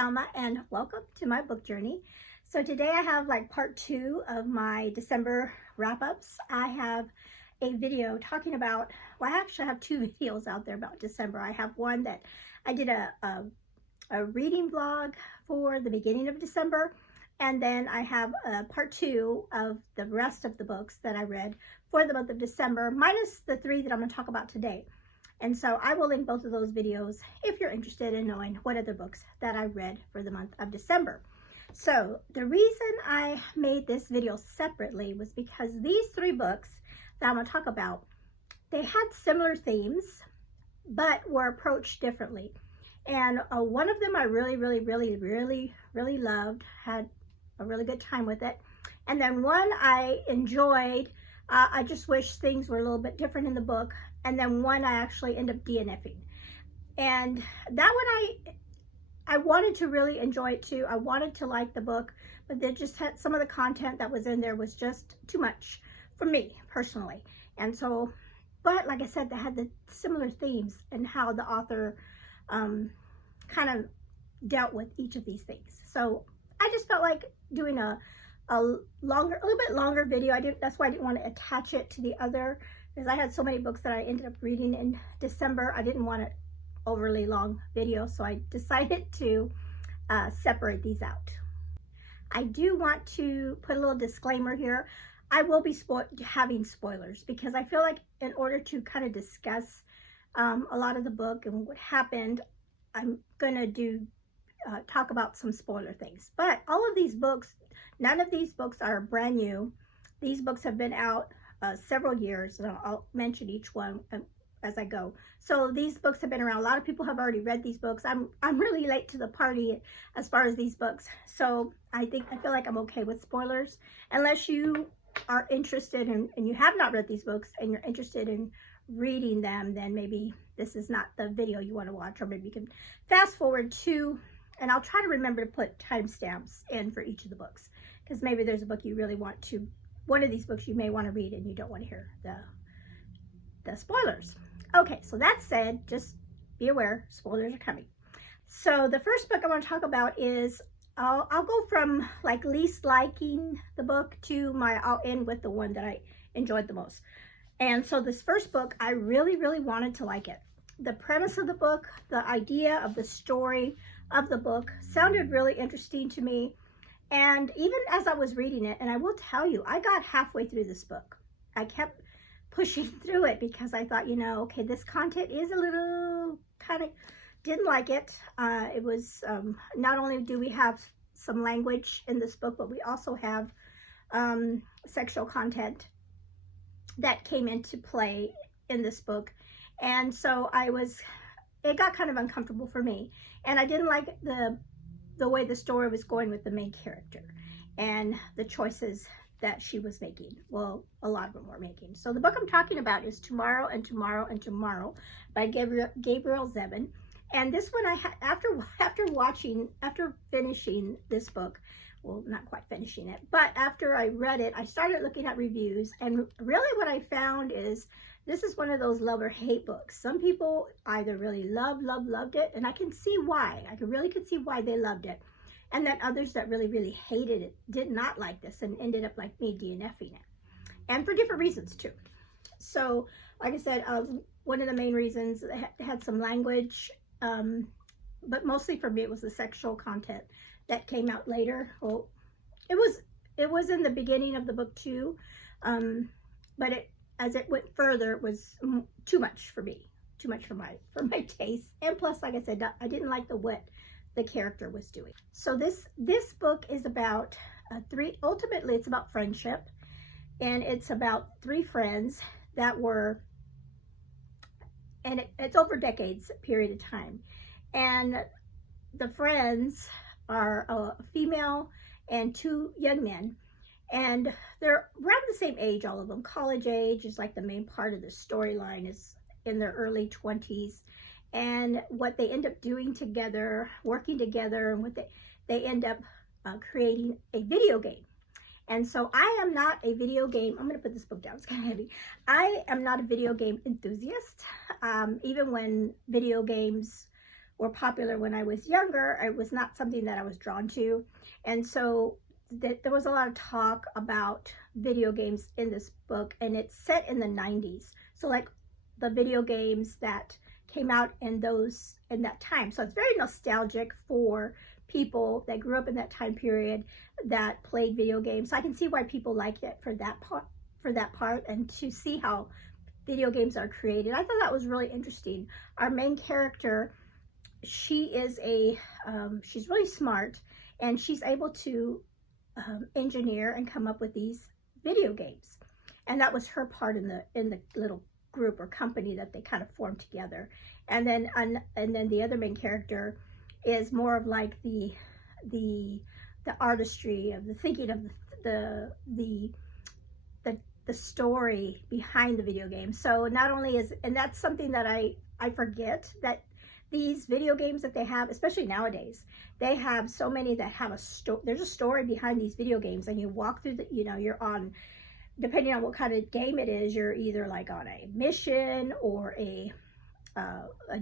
Selma and welcome to my book journey. So today I have like part 2 of my December wrap-ups. I have a video talking about, well, I actually have 2 videos out there about December. I have one that I did a reading vlog for the beginning of December, and then I have a part 2 of the rest of the books that I read for the month of December, minus the 3 that I'm going to talk about today. And so I will link both of those videos if you're interested in knowing what other books that I read for the month of December. So the reason I made this video separately was because these 3 books that I'm going to talk about, they had similar themes, but were approached differently. And one of them I really loved, had a really good time with it. And then one I enjoyed, I just wish things were a little bit different in the book. And then one I actually ended up DNFing. And that one I wanted to really enjoy it too. I wanted to like the book, but they just had some of the content that was in there was just too much for me personally. And so, but like I said, they had the similar themes and how the author kind of dealt with each of these things. So I just felt like doing a little bit longer video. That's why I didn't want to attach it to the other, because I had so many books that I ended up reading in December. I didn't want an overly long video, so I decided to separate these out. I do want to put a little disclaimer here. I will be having spoilers, because I feel like in order to kind of discuss a lot of the book and what happened, I'm going to talk about some spoiler things. But all of these books, none of these books are brand new. These books have been out several years, and I'll mention each one as I go. So these books have been around. A lot of people have already read these books. I'm really late to the party as far as these books. So I feel like I'm okay with spoilers, unless you are interested in, and you have not read these books and you're interested in reading them, then maybe this is not the video you want to watch, or maybe you can fast forward to, and I'll try to remember to put timestamps in for each of the books, because maybe there's a book you really want to, one of these books you may want to read and you don't want to hear the spoilers. Okay, so that said, just be aware, spoilers are coming. So the first book I want to talk about is, I'll go from like least liking the book to I'll end with the one that I enjoyed the most. And so this first book, I really wanted to like it. The premise of the book, the idea of the story of the book sounded really interesting to me. And even as I was reading it, and I will tell you, I got halfway through this book. I kept pushing through it because I thought, okay, this content is a little kind of, didn't like it. It was, not only do we have some language in this book, but we also have sexual content that came into play in this book. And so it got kind of uncomfortable for me. And I didn't like the way the story was going with the main character and the choices that she was making. Well, a lot of them were making. So the book I'm talking about is Tomorrow and Tomorrow and Tomorrow by Gabrielle Zevin. And this one after finishing this book, well, not quite finishing it, but after I read it, I started looking at reviews, and really what I found is this is one of those love or hate books. Some people either really loved it, and I can see why. I could see why they loved it. And then others that really hated it, did not like this, and ended up like me, DNFing it. And for different reasons too. So, like I said, one of the main reasons, it had some language, but mostly for me it was the sexual content that came out later. Well, it was in the beginning of the book too, but as it went further, it was too much for me, too much for my taste. And plus, like I said, I didn't like what the character was doing. So this book is about ultimately it's about friendship, and it's about 3 friends that were, and it's over decades period of time, and the friends are a female and 2 young men, and they're around the same age, all of them. College age is like the main part of the storyline, is in their early 20s, and what they end up doing together, working together, and what they end up creating a video game. And so I am not a video game, I'm going to put this book down, it's kind of heavy. I am not a video game enthusiast. Even when video games were popular when I was younger, it was not something that I was drawn to. And so there was a lot of talk about video games in this book, and it's set in the 90s. So like the video games that came out in that time. So it's very nostalgic for people that grew up in that time period that played video games. So I can see why people like it for that part, and to see how video games are created. I thought that was really interesting. Our main character, she is she's really smart, and she's able to engineer and come up with these video games. And that was her part in the little group or company that they kind of formed together. And then the other main character is more of like the artistry of the thinking of the story behind the video game. So not only and that's something that I forget, that these video games that they have, especially nowadays, they have so many that have there's a story behind these video games, and you walk through you're on, depending on what kind of game it is, you're either like on a mission or a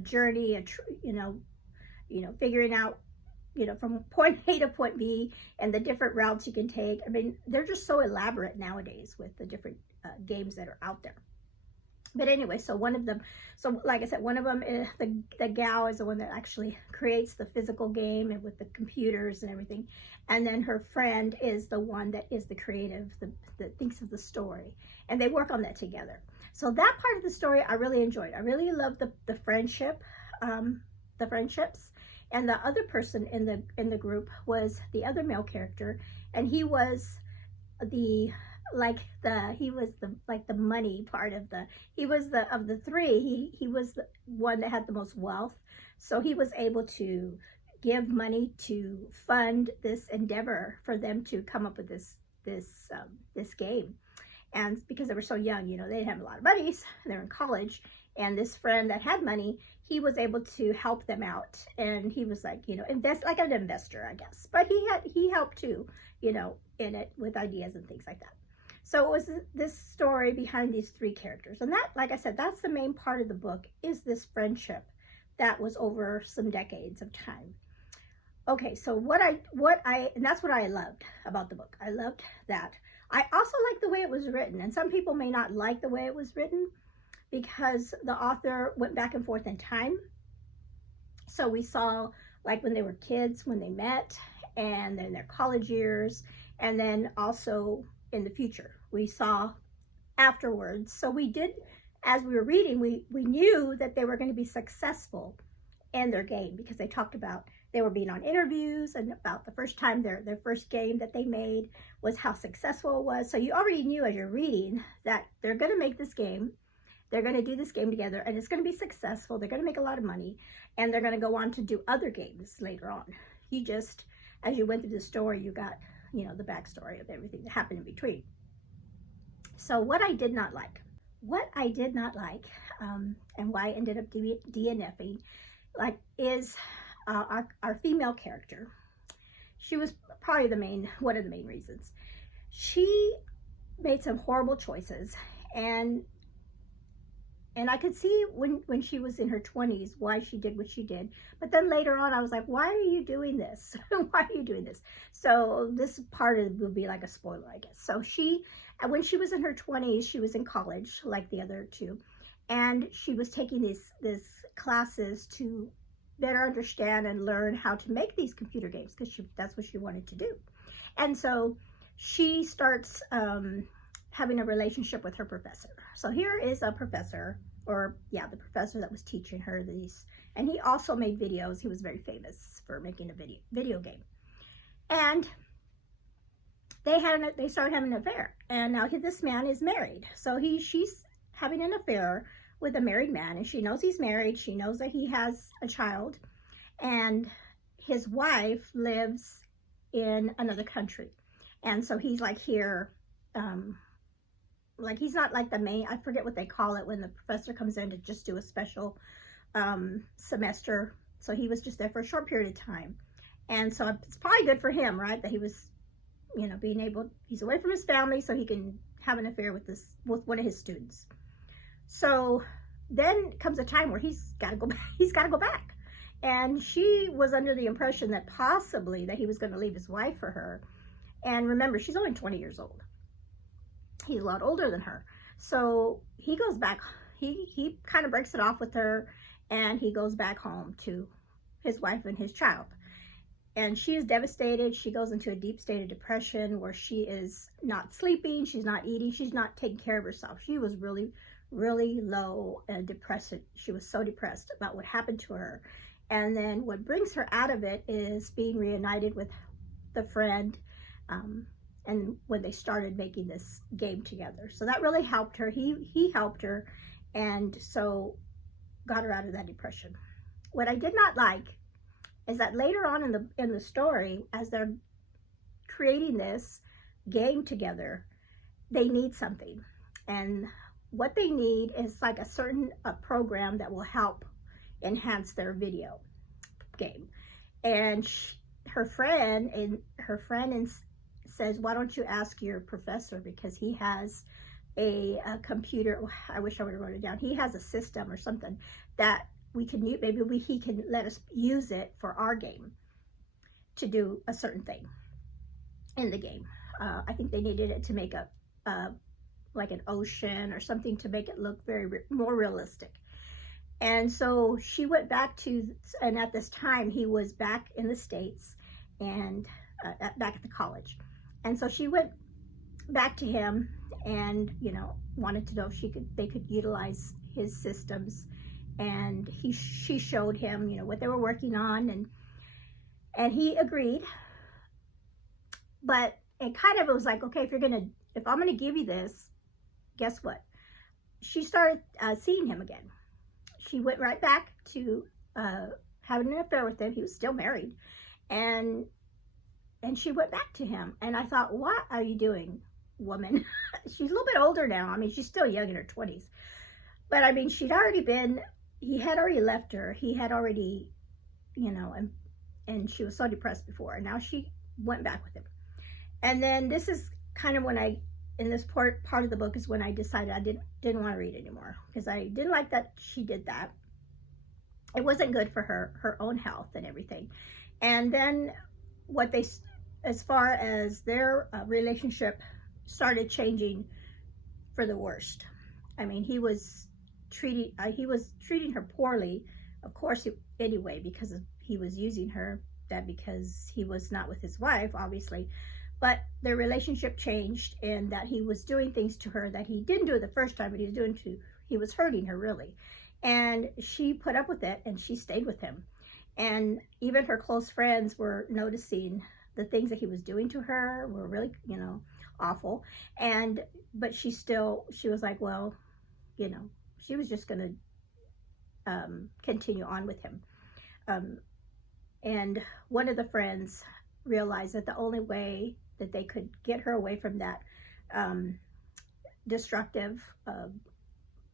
journey, figuring out, from point A to point B and the different routes you can take. I mean, they're just so elaborate nowadays with the different games that are out there. But anyway, so like I said, one of them is the gal is the one that actually creates the physical game and with the computers and everything. And then her friend is the one that is the creative, that thinks of the story. And they work on that together. So that part of the story I really enjoyed. I really loved the friendships. And the other person in the group was the other male character, and he was the money part of the three. He was the one that had the most wealth, so he was able to give money to fund this endeavor for them to come up with this game. And because they were so young, they didn't have a lot of money, so they were in college, and this friend that had money, he was able to help them out, and he was like, invest, like an investor, I guess. But he helped too, in it with ideas and things like that. So it was this story behind these three characters. And that, like I said, that's the main part of the book, is this friendship that was over some decades of time. Okay, so and that's what I loved about the book. I loved that. I also liked the way it was written, and some people may not like the way it was written because the author went back and forth in time. So we saw like when they were kids, when they met, and then their college years, and then also in the future we saw afterwards. So we did, as we were reading, we knew that they were going to be successful in their game, because they talked about they were being on interviews, and about the first time their first game that they made was how successful it was. So you already knew as you're reading that they're going to make this game, they're going to do this game together, and it's going to be successful. They're going to make a lot of money, and they're going to go on to do other games later on. You just, as you went through the story, you got the backstory of everything that happened in between. So what I did not like, and why I ended up DNFing, is our female character. She was probably one of the main reasons. She made some horrible choices, and I could see when she was in her 20s why she did what she did. But then later on, I was like, why are you doing this? Why are you doing this? So this part of it will be like a spoiler, I guess. So when she was in her 20s, she was in college like the other two. And she was taking these classes to better understand and learn how to make these computer games, because that's what she wanted to do. And so she starts having a relationship with her professor. So here is a professor, the professor that was teaching her these, and he also made videos. He was very famous for making a video game. And they started having an affair, and now this man is married. So she's having an affair with a married man, and she knows he's married. She knows that he has a child, and his wife lives in another country. And so he's like here, he's not like the main, I forget what they call it when the professor comes in to just do a special semester. So he was just there for a short period of time. And so it's probably good for him, right? That he was, he's away from his family, so he can have an affair with one of his students. So then comes a time where he's got to go back. And she was under the impression that possibly that he was going to leave his wife for her. And remember, she's only 20 years old. He's a lot older than her. So he goes back, he kind of breaks it off with her, and he goes back home to his wife and his child. And she is devastated. She goes into a deep state of depression where she is not sleeping, she's not eating, she's not taking care of herself. She was really, really low and depressed. She was so depressed about what happened to her. And then what brings her out of it is being reunited with the friend, and when they started making this game together. So that really helped her. He helped her, and so got her out of that depression. What I did not like is that later on in the story, as they're creating this game together, they need something. And what they need is like a program that will help enhance their video game. And her friend says, why don't you ask your professor, because he has a computer. I wish I would have wrote it down. He has a system or something that we can use. Maybe he can let us use it for our game to do a certain thing in the game. I think they needed it to make like an ocean or something to make it look more realistic. And so she went back and at this time he was back in the States and back at the college. And so she went back to him and, wanted to know if they could utilize his systems. And she showed him, what they were working on, and he agreed. But it kind of was like, okay, if I'm gonna give you this, guess what? She started seeing him again. She went right back to having an affair with him. He was still married, and she went back to him. And I thought, what are you doing, woman? She's a little bit older now. I mean, she's still young in her 20s. But I mean, he had already left her. He had already, and she was so depressed before. And now she went back with him. And then this is kind of when in this part of the book is when I decided I didn't want to read anymore, because I didn't like that she did that. It wasn't good for her own health and everything. And then as far as their relationship started changing for the worst. I mean, he was treating her poorly, of course, anyway, because he was using her, because he was not with his wife, obviously. But their relationship changed, and that he was doing things to her that he didn't do the first time, but he was hurting her, really. And she put up with it, and she stayed with him. And even her close friends were noticing the things that he was doing to her were really, awful. But she was like, well, she was just going to continue on with him. And one of the friends realized that the only way that they could get her away from that destructive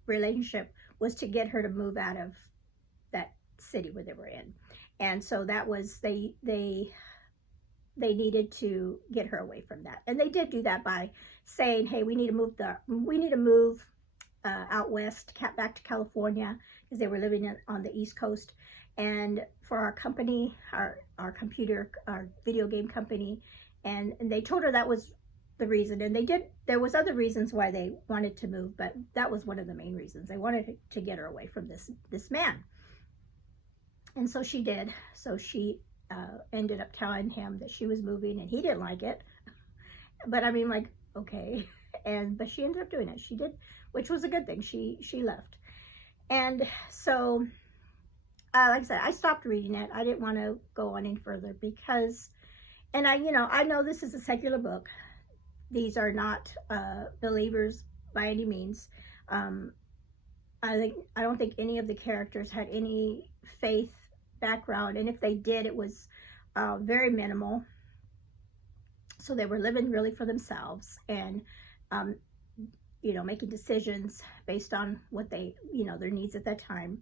relationship was to get her to move out of that city where they were in. And so that was, they needed to get her away from that. And they did do that by saying, hey, we need to move out west, back to California, because they were living on the East Coast. And for our company, our video game company, and they told her that was the reason. And there was other reasons why they wanted to move, but that was one of the main reasons. They wanted to get her away from this man. And so she did. So she ended up telling him that she was moving, and he didn't like it. But I mean, like, okay. But she ended up doing it. She did, which was a good thing. She left. And so, like I said, I stopped reading it. I didn't want to go on any further because, and I know this is a secular book. These are not believers by any means. I don't think any of the characters had any faith background, and if they did, it was very minimal. So they were living really for themselves, and making decisions based on what they, their needs at that time,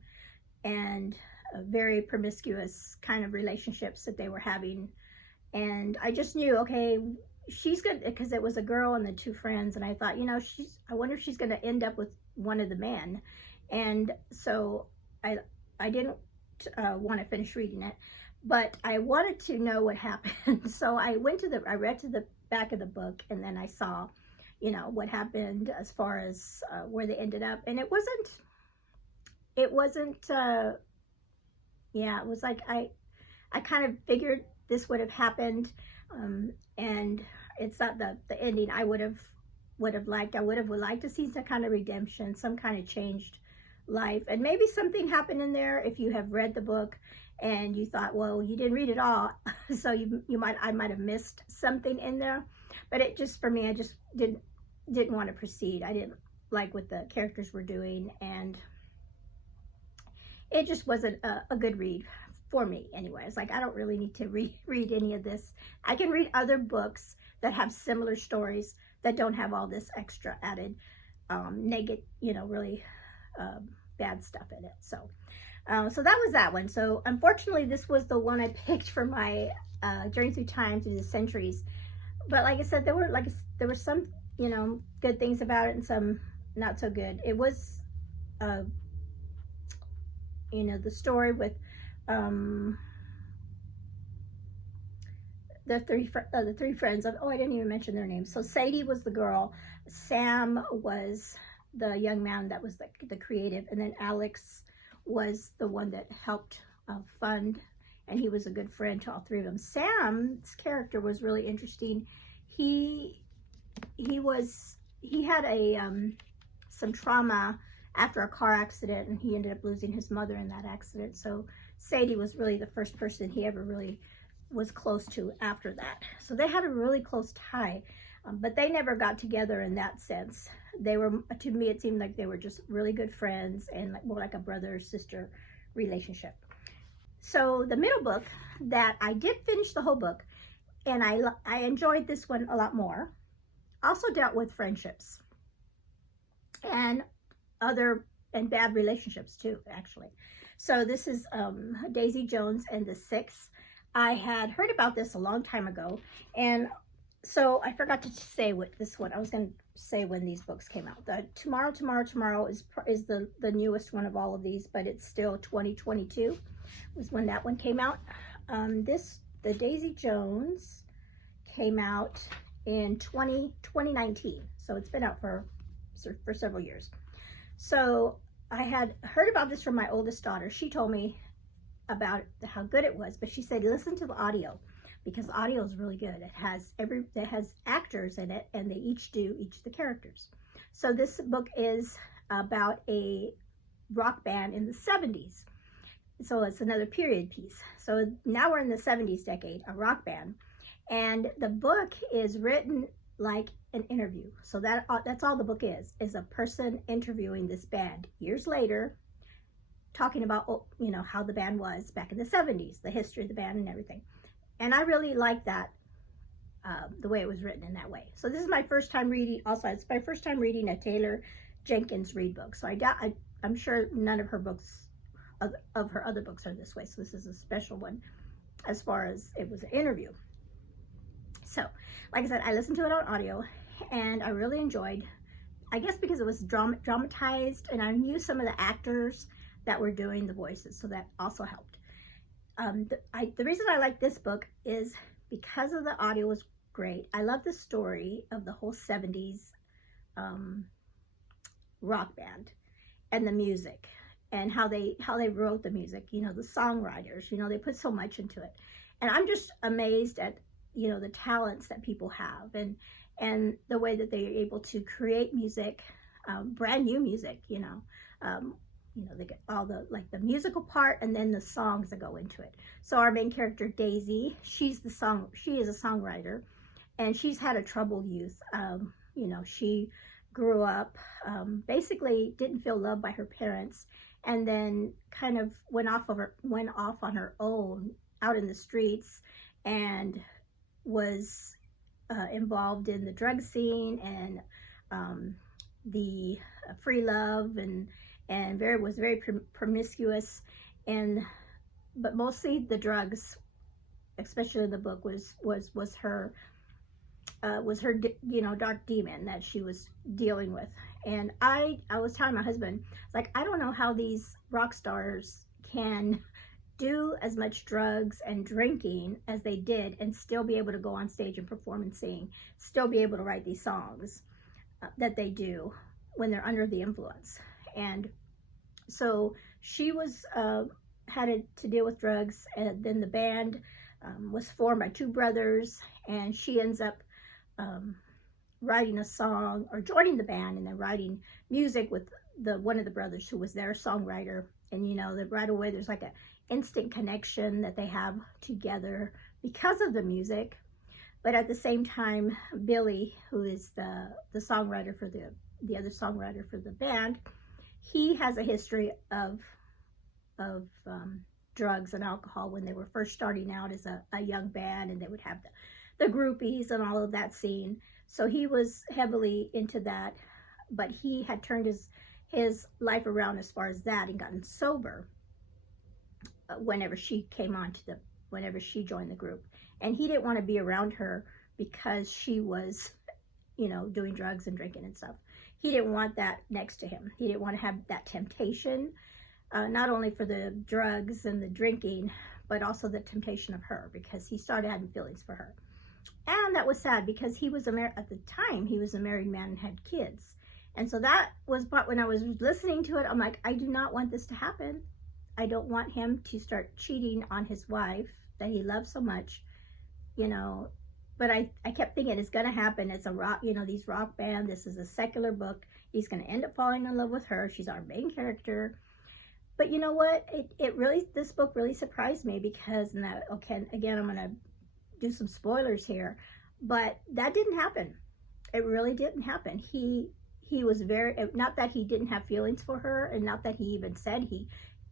and very promiscuous kind of relationships that they were having. And I just knew, okay, she's good, because it was a girl and the two friends, and I thought, I wonder if she's going to end up with one of the men. And so I didn't want to finish reading it, but I wanted to know what happened. So I read to the back of the book, and then I saw, what happened as far as where they ended up. And it wasn't, yeah, it was like, I kind of figured this would have happened, and it's not the ending I would have liked. I would like to see some kind of redemption, some kind of changed life, and maybe something happened in there if you have read the book and you thought, well, you didn't read it all, so I might have missed something in there. But it just, for me, I just didn't want to proceed. I didn't like what the characters were doing, and it just wasn't a good read for me anyway. It's like, I don't really need to read any of this. I can read other books that have similar stories that don't have all this extra added negative, really bad stuff in it. So so that was that one. So unfortunately, this was the one I picked for my Journey Through Time, Through the Centuries. But like I said, there were some good things about it and some not so good. It was the story with the three friends of, I didn't even mention their names. So Sadie was the girl, Sam was the young man that was the creative, and then Alex was the one that helped fund, and he was a good friend to all three of them. Sam's character was really interesting. He had some trauma after a car accident, and he ended up losing his mother in that accident. So Sadie was really the first person he ever really was close to after that. So they had a really close tie, but they never got together in that sense. They were, to me, it seemed like they were just really good friends and more like a brother-sister relationship. So the middle book that I did finish the whole book, and I enjoyed this one a lot more, also dealt with friendships and bad relationships too, actually. So this is Daisy Jones and the Six. I had heard about this a long time ago, and so I forgot to say what this one, I was going to say when these books came out. The Tomorrow is the newest one of all of these, but it's still 2022 was when that one came out. The Daisy Jones came out in 2019, so it's been out for several years. So I had heard about this from my oldest daughter. She told me about how good it was, but she said listen to the audio, because the audio is really good. It has actors in it, and they each the characters. So this book is about a rock band in the 70s. So it's another period piece. So now we're in the 70s decade, a rock band, and the book is written like an interview. So that's all the book is a person interviewing this band years later, talking about how the band was back in the 70s, the history of the band and everything. And I really like that, the way it was written in that way. So this is my first time reading. Also, it's my first time reading a Taylor Jenkins Reid book. So I'm sure none of her books, of her other books, are this way. So this is a special one, as far as it was an interview. So, like I said, I listened to it on audio, and I really enjoyed. I guess because it was dramatized, and I knew some of the actors that were doing the voices, so that also helped. The reason I like this book is because of the audio was great. I love the story of the whole 70s rock band and the music, and how they wrote the music, the songwriters, they put so much into it. And I'm just amazed at, the talents that people have, and the way that they are able to create music, brand new music, they get all the musical part, and then the songs that go into it. So our main character, Daisy, she is a songwriter, and she's had a troubled youth. She grew up, basically didn't feel loved by her parents, and then kind of went off on her own out in the streets, and was involved in the drug scene and the free love, and was very promiscuous, but mostly the drugs, especially in the book, was her dark demon that she was dealing with. And I was telling my husband, like, I don't know how these rock stars can do as much drugs and drinking as they did and still be able to go on stage and perform and sing, still be able to write these songs that they do when they're under the influence. And so she was had to deal with drugs, and then the band was formed by two brothers, and she ends up writing a song, or joining the band and then writing music with one of the brothers who was their songwriter. And you know that right away there's like an instant connection that they have together because of the music. But at the same time, Billy, who is the songwriter for the other songwriter for the band, he has a history of drugs and alcohol when they were first starting out as a young band, and they would have the groupies and all of that scene. So he was heavily into that, but he had turned his life around as far as that and gotten sober whenever she joined the group. And he didn't want to be around her because she was, you know, doing drugs and drinking and stuff. He didn't want that next to him. He didn't want to have that temptation, not only for the drugs and the drinking, but also the temptation of her, because he started having feelings for her. And that was sad, because he was at the time, he was a married man and had kids. And so that was, but when I was listening to it, I'm like, I do not want this to happen. I don't want him to start cheating on his wife that he loves so much, you know. But I kept thinking it's going to happen. It's a rock, you know, these rock band. This is a secular book. He's going to end up falling in love with her. She's our main character. But you know what? This book really surprised me, because, okay, again, I'm going to do some spoilers here, but that didn't happen. It really didn't happen. He was very, not that he didn't have feelings for her, and not that he even said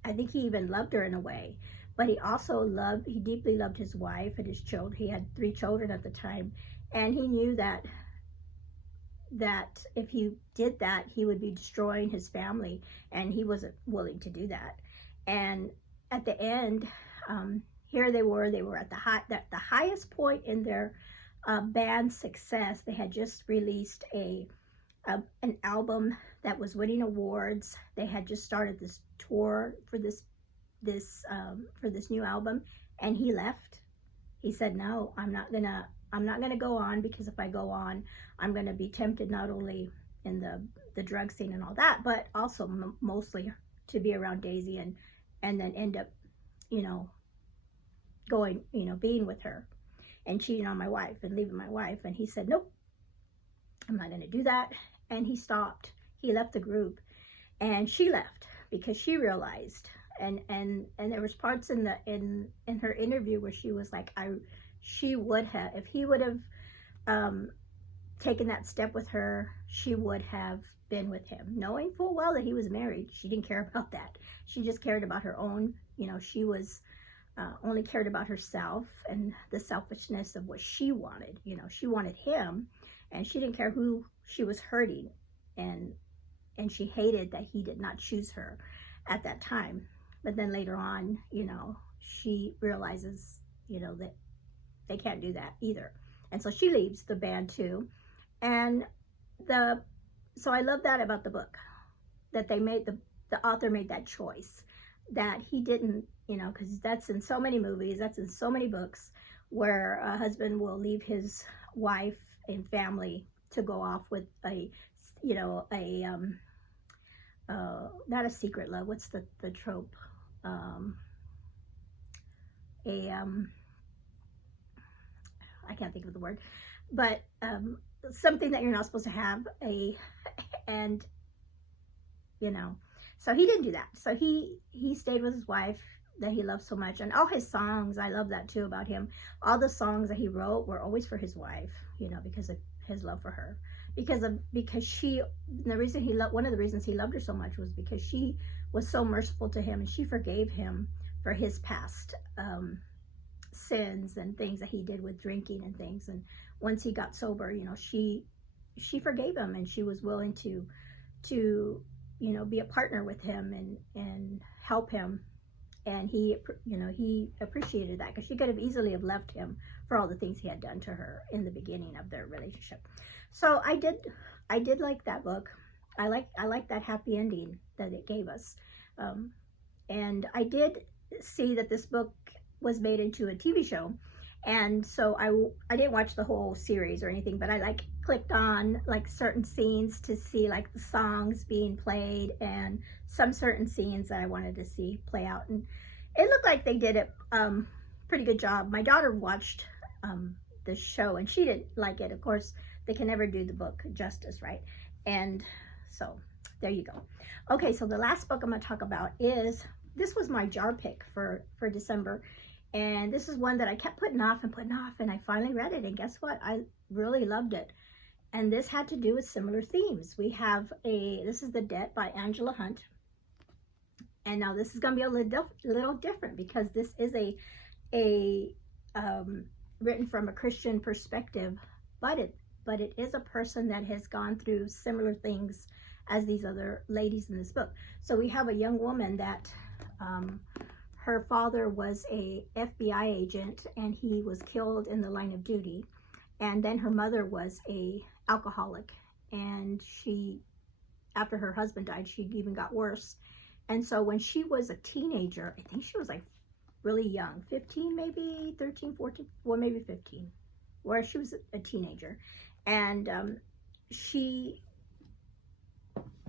I think he even loved her in a way, but he also he deeply loved his wife and his children. He had 3 children at the time, and he knew that if he did that, he would be destroying his family, and he wasn't willing to do that. And at the end, here they were at the highest point in their band success. They had just released an album that was winning awards. They had just started this tour for this new album, and he left. He said, no, I'm not gonna go on, because if I go on, I'm gonna be tempted not only in the drug scene and all that, but also mostly to be around Daisy and then end up, you know, going, you know, being with her and cheating on my wife and leaving my wife. And he said, nope, I'm not going to do that. And he stopped. He left the group, and she left because she realized, and there was parts in her interview where she was like, she would have, if he would have taken that step with her, she would have been with him, knowing full well that he was married. She didn't care about that. She just cared about her own, you know, she was only cared about herself and the selfishness of what she wanted. You know, she wanted him, and she didn't care who she was hurting, and she hated that he did not choose her at that time. But then later on, you know, she realizes, you know, that they can't do that either, and so she leaves the band too. And so I love that about the book, that they made the author made that choice, that he didn't, you know, because that's in so many movies, that's in so many books, where a husband will leave his wife and family to go off with not a secret love, what's the trope, I can't think of the word, but something that you're not supposed to have, and you know, so he didn't do that. So he stayed with his wife that he loved so much. And all his songs, I love that too about him. All the songs that he wrote were always for his wife, you know, because of his love for her. Because she, one of the reasons he loved her so much was because she was so merciful to him, and she forgave him for his past sins and things that he did with drinking and things. And once he got sober, you know, she forgave him, and she was willing to you know, be a partner with him and help him. And he, you know, he appreciated that, because she could have easily have left him for all the things he had done to her in the beginning of their relationship. So I did like that book. I like that happy ending that it gave us. And I did see that this book was made into a TV show. And so I didn't watch the whole series or anything, but I like clicked on like certain scenes to see like the songs being played and some certain scenes that I wanted to see play out. And it looked like they did it pretty good job. My daughter watched the show and she didn't like it. Of course, they can never do the book justice, right? And so there you go. Okay, so the last book I'm going to talk about is, this was my jar pick for December. And this is one that I kept putting off, and I finally read it. And guess what? I really loved it. And this had to do with similar themes. We have this is The Debt by Angela Hunt. And now this is going to be a little different because this is written from a Christian perspective, but it is a person that has gone through similar things as these other ladies in this book. So we have a young woman that her father was a FBI agent and he was killed in the line of duty. And then her mother was a alcoholic, and she, after her husband died, she even got worse. And so when she was a teenager, I think she was like really young, 15, maybe 13, 14, well, maybe 15, where she was a teenager. And she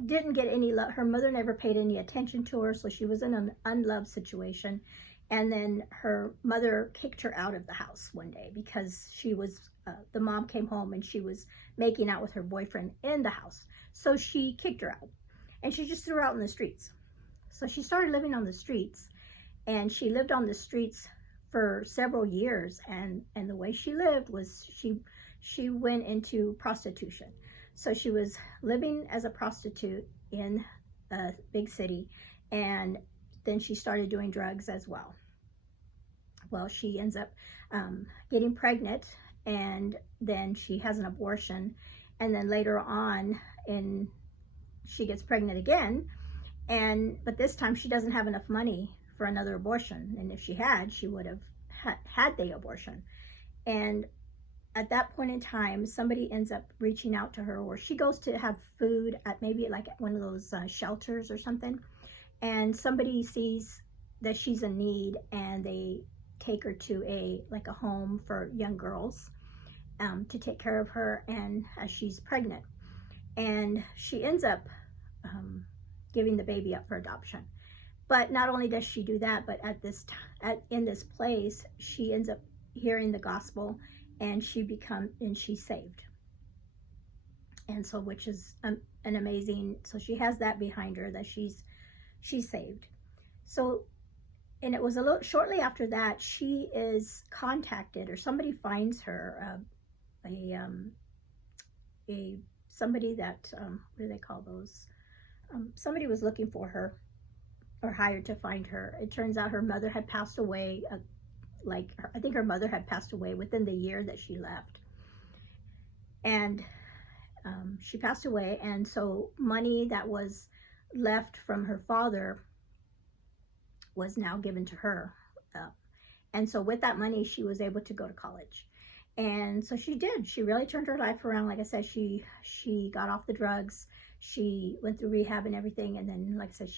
didn't get any love. Her mother never paid any attention to her, so she was in an unloved situation. And then her mother kicked her out of the house one day because she was, the mom came home and she was making out with her boyfriend in the house. So she kicked her out and she just threw her out in the streets. So she started living on the streets, and she lived on the streets for several years. And the way she lived was she went into prostitution. So she was living as a prostitute in a big city, and then she started doing drugs as well. Well, she ends up getting pregnant, and then she has an abortion, and then later on she gets pregnant again, but this time she doesn't have enough money for another abortion, and if she had, she would have had the abortion. And at that point in time, somebody ends up reaching out to her, or she goes to have food at maybe like one of those shelters or something, and somebody sees that she's in need, and they take her to a home for young girls to take care of her, and as she's pregnant, and she ends up giving the baby up for adoption. But not only does she do that, but in this place, she ends up hearing the gospel, and she's saved. And so, which is an amazing, so she has that behind her, that she's saved. So, and it was shortly after that, she is contacted, or somebody finds her, somebody that, what do they call those? Somebody was looking for her, or hired to find her. It turns out her mother had passed away, I think her mother had passed away within the year that she left. And she passed away, and so money that was left from her father was now given to her. And so with that money, she was able to go to college. And so she did. She really turned her life around. Like I said, she got off the drugs. She went through rehab and everything. And then, like I said,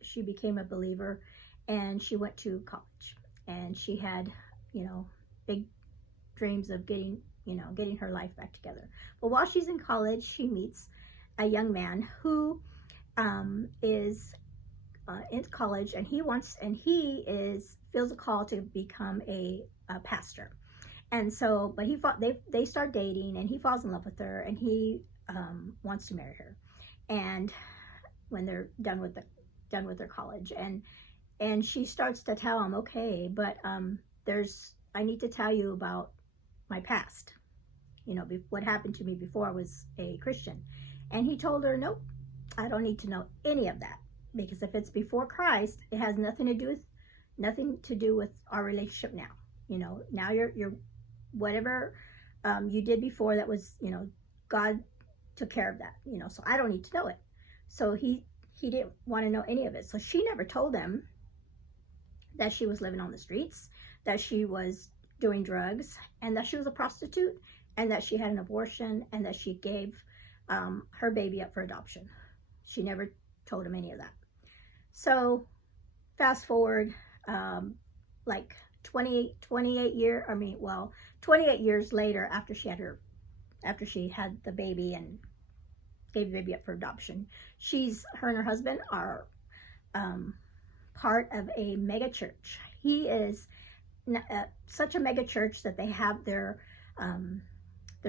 she became a believer, and she went to college. And she had, big dreams of getting her life back together. But while she's in college, she meets a young man who is in college, and feels a call to become a pastor. And so, but they start dating, and he falls in love with her, and he wants to marry her. And when they're done with their college, and she starts to tell him, okay, but I need to tell you about my past, what happened to me before I was a Christian. And he told her, nope, I don't need to know any of that, because if it's before Christ, it has nothing to do with our relationship now. Now you're whatever you did before, that was, God took care of that, so I don't need to know it. So he didn't want to know any of it. So she never told him that she was living on the streets, that she was doing drugs, and that she was a prostitute, and that she had an abortion, and that she gave her baby up for adoption. She never told him any of that. So fast forward, like 28 years later, after she had the baby and gave the baby up for adoption, her and her husband are part of a mega church. He is such a mega church that they have their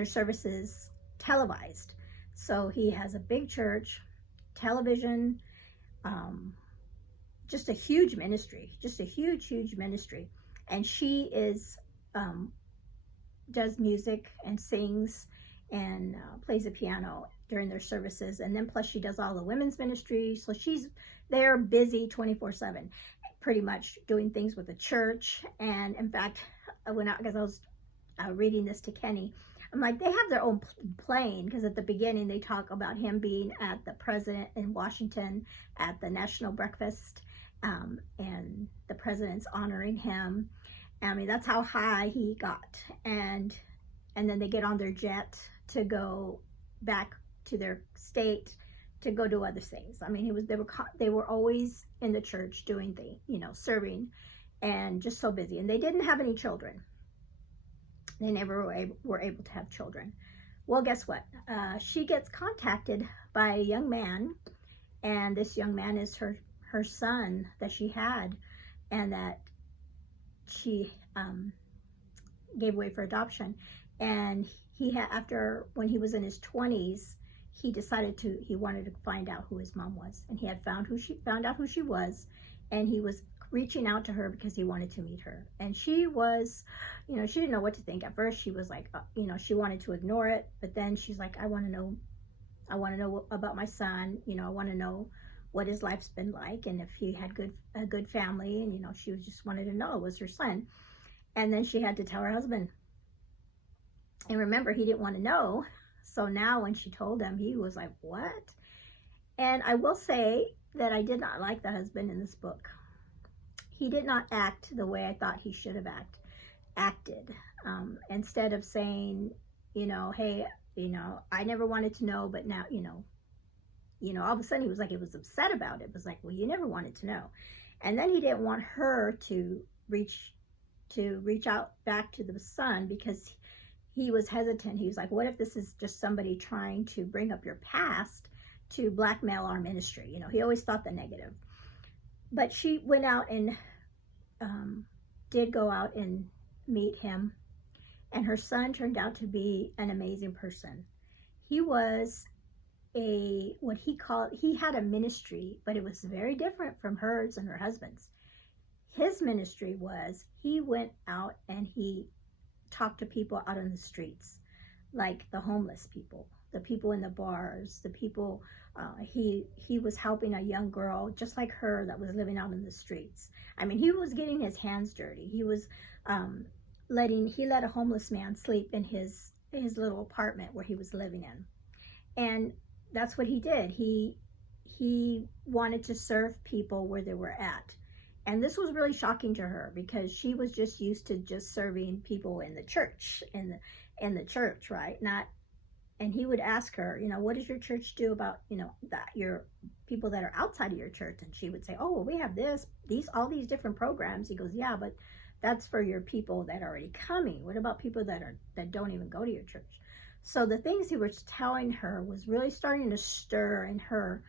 services televised. So he has a big church, television, just a huge ministry, huge ministry. And she does music and sings and plays the piano during their services. And then plus she does all the women's ministry. So they're busy 24/7, pretty much doing things with the church. And in fact, because I was reading this to Kenny, I'm like, they have their own plane, because at the beginning they talk about him being at the president in Washington at the national breakfast, and the president's honoring him. I mean, that's how high he got. And then they get on their jet to go back to their state to go do other things. I mean, they were always in the church doing serving, and just so busy. And they didn't have any children. They never were able to have children. Well, guess what? She gets contacted by a young man, and this young man is her son that she had, and that she gave away for adoption. And when he was in his 20s, he wanted to find out who his mom was, and he had found out who she was, and he was reaching out to her because he wanted to meet her. And she was, she didn't know what to think. At first she was like, she wanted to ignore it, but then she's like, I want to know about my son. I want to know what his life's been like, and if he had a good family. And she just wanted to know it was her son. And then she had to tell her husband, and remember, he didn't want to know. So now when she told him, he was like, what? And I will say that I did not like the husband in this book. He did not act the way I thought he should have acted. Instead of saying, hey, I never wanted to know, but now, all of a sudden he was upset about it. It was like, well, you never wanted to know. And then he didn't want her to reach out back to the son, because he was hesitant. He was like, what if this is just somebody trying to bring up your past to blackmail our ministry? He always thought the negative. But she went out and did go out and meet him. And her son turned out to be an amazing person. He was he had a ministry, but it was very different from hers and her husband's. His ministry was, he went out and he talked to people out on the streets, like the homeless people, the people in the bars, the people, he was helping a young girl just like her that was living out in the streets. I mean, he was getting his hands dirty. He was he let a homeless man sleep in his little apartment where he was living in. And that's what he did. He wanted to serve people where they were at. And this was really shocking to her, because she was just used to just serving people in the church, in the church, right? And he would ask her, what does your church do about, that your people that are outside of your church? And she would say, oh, well, we have all these different programs. He goes, yeah, but that's for your people that are already coming. What about people that don't even go to your church? So the things he was telling her was really starting to stir in her,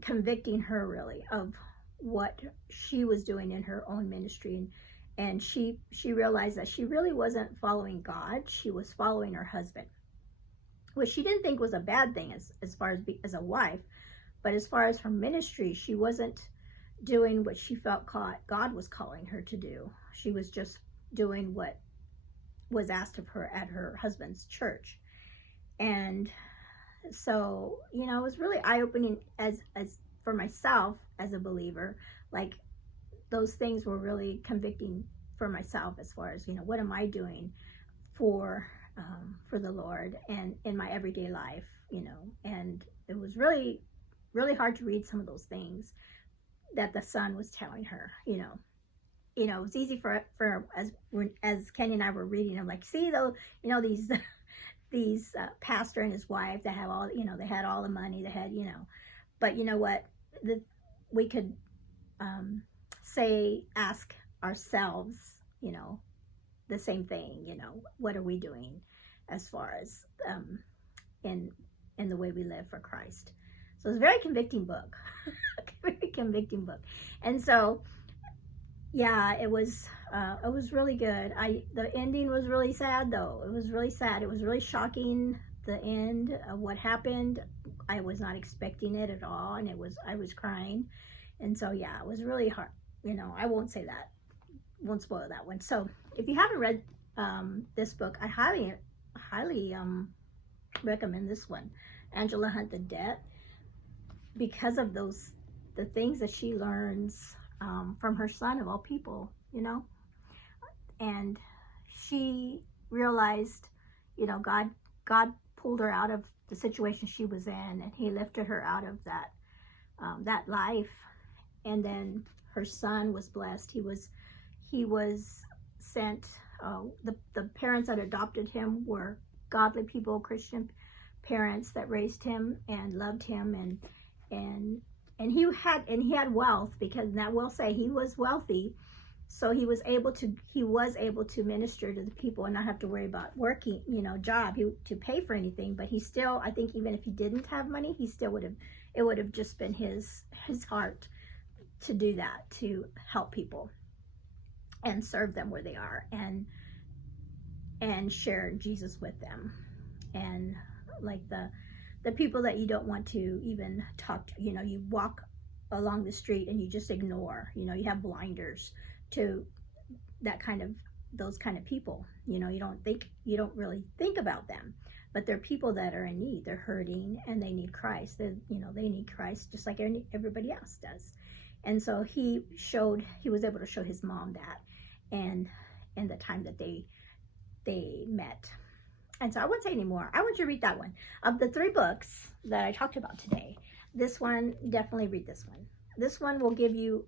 convicting her really of what she was doing in her own ministry. And she realized that she really wasn't following God. She was following her husband, which she didn't think was a bad thing as far as a wife. But as far as her ministry, she wasn't doing what she felt God was calling her to do. She was just doing what was asked of her at her husband's church. And so, it was really eye-opening as for myself as a believer. Like, those things were really convicting for myself as far as, what am I doing for the Lord and in my everyday life, and it was really, really hard to read some of those things that the son was telling her. It was easy for as Kenny and I were reading, I'm like, see, though, these pastor and his wife that have all, they had all the money, they had, but you know what, we could ask ourselves, you know, the same thing, you know, what are we doing as far as in the way we live for Christ. So it's a very convicting book. Very convicting book. And so yeah, it was really good. The ending was really sad though. It was really sad. It was really shocking, the end of what happened. I was not expecting it at all, and I was crying. And so yeah, it was really hard. You know, I won't say that. Won't spoil that one. So if you haven't read this book, I highly recommend this one, Angela Hunt the Debt, because of the things that she learns from her son, of all people, you know. And she realized, you know, God pulled her out of the situation she was in, and he lifted her out of that life. And then her son was blessed. He was sent, the parents that adopted him were godly people, Christian parents that raised him and loved him, and he had wealth, because, and I will say, he was wealthy, so he was able to minister to the people and not have to worry about working, you know, job to pay for anything. But he still, I think, even if he didn't have money, it would have just been his heart to do that, to help people and serve them where they are, and share Jesus with them. And like the people that you don't want to even talk to, you know, you walk along the street and you just ignore, you know, you have blinders to those kind of people, you know, you don't really think about them, but they're people that are in need, they're hurting, and they need Christ. They need Christ just like everybody else does. And so he was able to show his mom that, and in the time that they met. And so I won't say anymore. I want you to read that one. Of the 3 books that I talked about today, this one, definitely read this one. This one will give you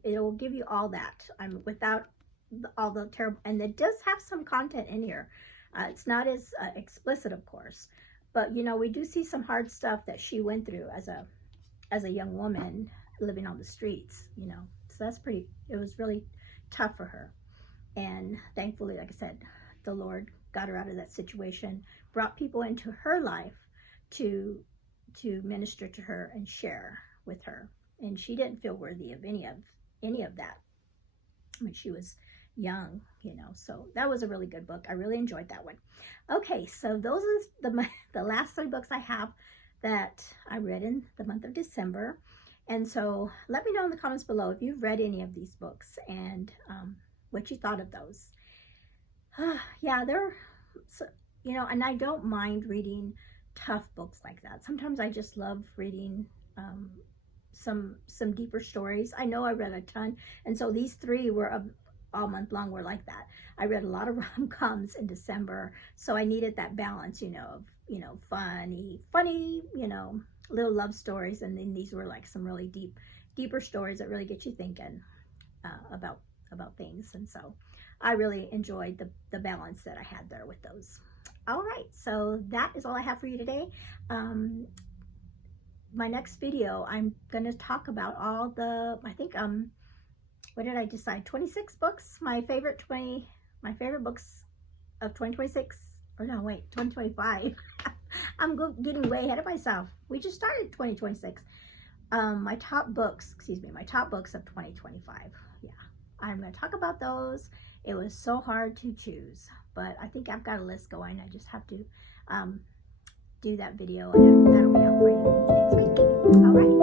all that. Without all the terrible, and it does have some content in here. It's not as explicit, of course, but you know, we do see some hard stuff that she went through as a young woman living on the streets, you know. So it was really tough for her. And thankfully, like I said, the Lord got her out of that situation, brought people into her life to minister to her and share with her. And she didn't feel worthy of any of that when she was young, you know. So that was a really good book. I really enjoyed that one. Okay, so those are the last 3 books I have that I read in the month of December. And so let me know in the comments below if you've read any of these books and what you thought of those. Yeah, you know, and I don't mind reading tough books like that. Sometimes I just love reading some deeper stories. I know I read a ton, and so these 3 were all month long were like that. I read a lot of rom-coms in December, so I needed that balance, you know, of funny, you know, little love stories, and then these were like some really deeper stories that really get you thinking about things. And so I really enjoyed the balance that I had there with those. All right, so that is all I have for you today. My next video, I'm going to talk about all I think, what did I decide? 26 books, my favorite books of 2026, or no, wait, 2025. I'm getting way ahead of myself. We just started 2026. My top books of 2025. Yeah, I'm going to talk about those. It was so hard to choose, but I think I've got a list going. I just have to do that video, and that'll be out for you next week. All right.